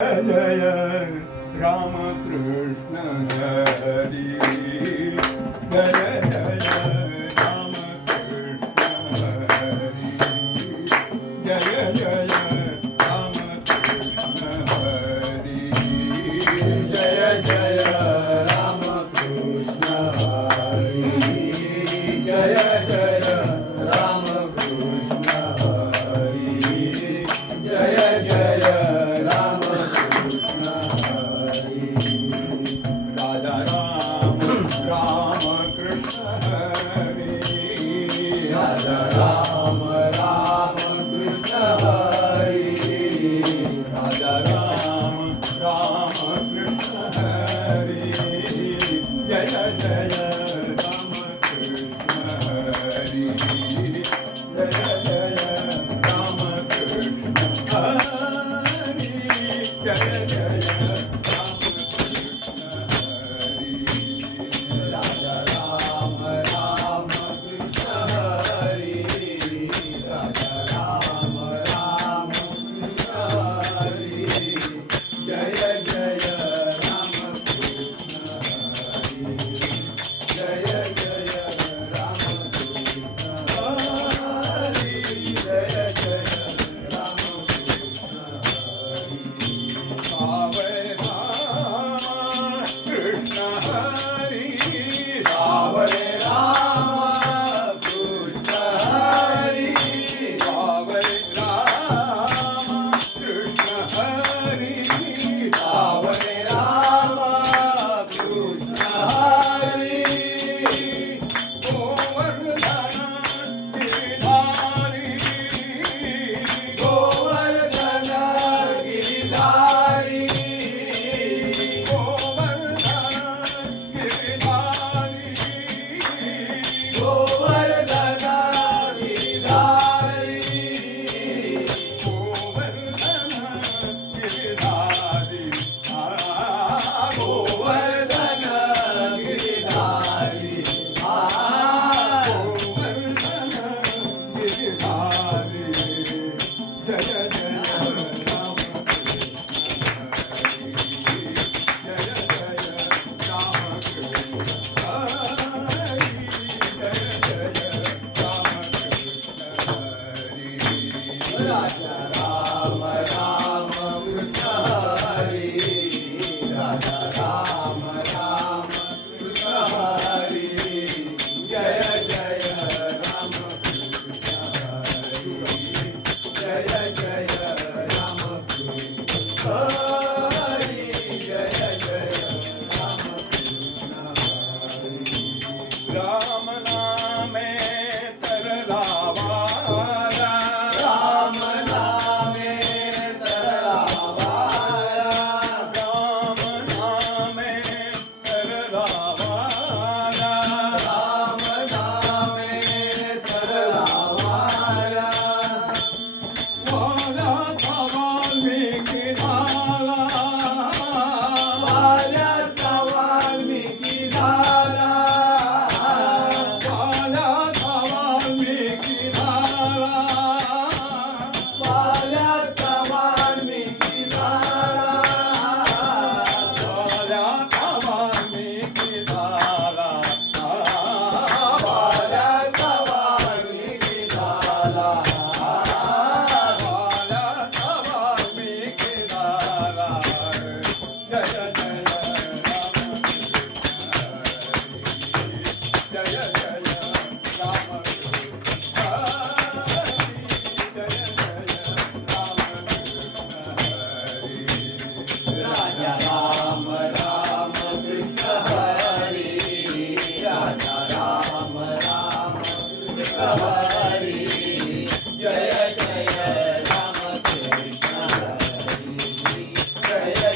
Jaya Rama Krishna Hari Jaya da da da. 아. Yeah.